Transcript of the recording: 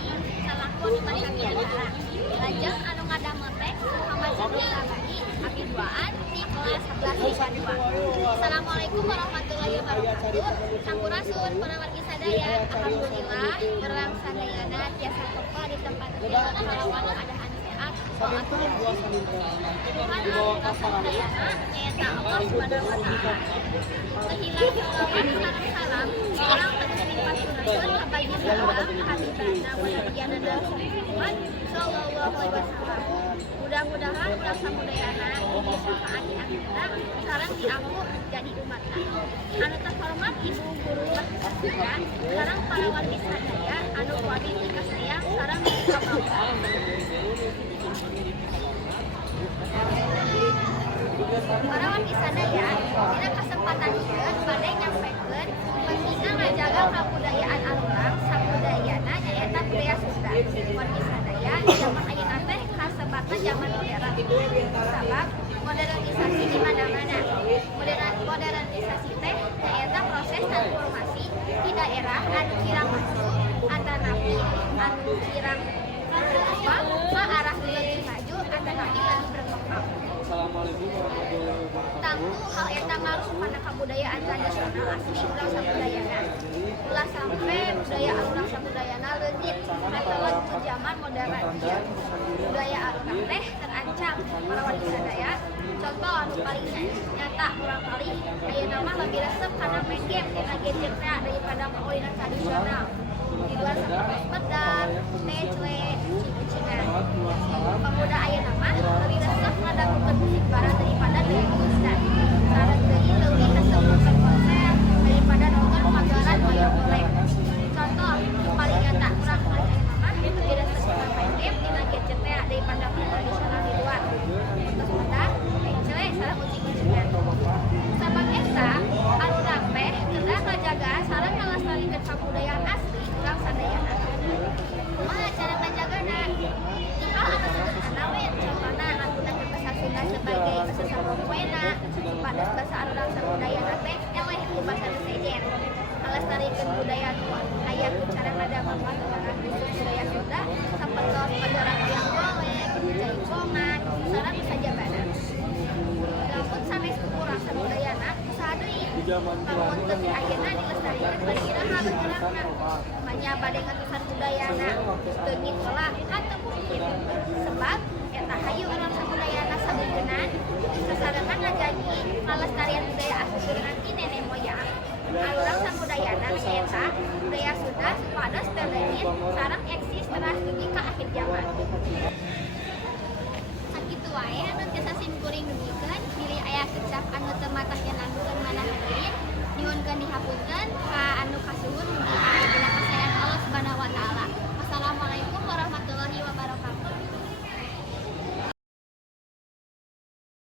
Abdi salaku anu mancabiasa. Lajeng anu ngadamel teh Muhammad Syamsul Abadi abdi duaan di kelas 11 IPA 2. Assalamualaikum warahmatullahi wabarakatuh. Sampurasun para wargi sadaya. Alhamdulillah urang sadayana tiasa kepal di tempat ieu kalawan keadaan sehat. Tuhan anu kasadayana nyaeta Allah Subhanahu wa taala. Sahilang salawat sareng salam urang terus dipasurakeun ka baginda Allah habibana wa nabiyana Muhammad sallallahu alaihi wasallam. Mudah-mudahan urang samudayana di syafaat di akhirat sareng diaku jadi umatna. Anu terhormat ibu guru bahasa sareng para wargi sadaya anu kuabi kasayang sareng kapal. Para wargi sadaya dina kesempatan ieu bade nyampekeun pentingna ngajaga kabudayaan alurang samudayana nyaeta budaya Sunda. Wargi sadaya zaman ayeuna teh kasebatna zaman modern. Sabab modernisasi di mana-mana. Modernisasi teh nyaeta proses transformasi di daerah anu kirang masuk atanapi anu kirang berkembang ke arah lebih maju atanapi lebih berkembang. Tangtu hal eta ngaruh pada kabudayaan tradisional asli urang samudayana. Ulah sampe budaya alurang samudayana leunit atawa ku zaman modern. Budaya alurang teh terancam para wargi sadaya. Contoh anu paling nyata urang kali ayeuna mah lebih resep kana main game dina gadget teh daripada permainan tradisional. Di luar seperti pedang, tecle, cicing-cicingan. Pemuda ayeuna mah lebih resep ngadangukeun musik barat daripada daya instan. Sareng deui leuwih resep nonton konser daripada nonton pagelaran wayang golek. Contoh paling nyata urang kali ayeuna mah lebih resep kana main game dina gadget teh daripada tradisional di luar. Contoh pedang, tecle, sareng cicing-cicingan. Sabab eta alurang teh kedah ngajaga sareng ngalestarikeun kabudayaan asli urang sadayana. Kumaha cara ngajagana? Hal anu sederhana we contohna nggunakeun basa Sunda sebagai basa sapopoena, supados basa urang samudayana teh eleh ku basa nu sejen. Ngalestarikeun budaya nu aya ku cara ngadamel pagelaran budaya Sunda sapertos pagelaran wayang golek, jaipongan, sareng sajabana. Lamun sanes urang samudayana usaha deui lamun teu ayeuna dilestarikeun bari iraha bergerakna. Manya bade ngatusan budayana teu ngitola atuh mungkin. Sebab eta hayu urang samudayana sabeugeunnan sasarengan ngajanji ngalestarian budaya asli nanti nenek moyang. Alurang samudayana nyaeta budaya Sunda supados teu leungit sareng eksis teras dugi ka akhir zaman. Sakitu wae anu tiasa simkuring dugikeun.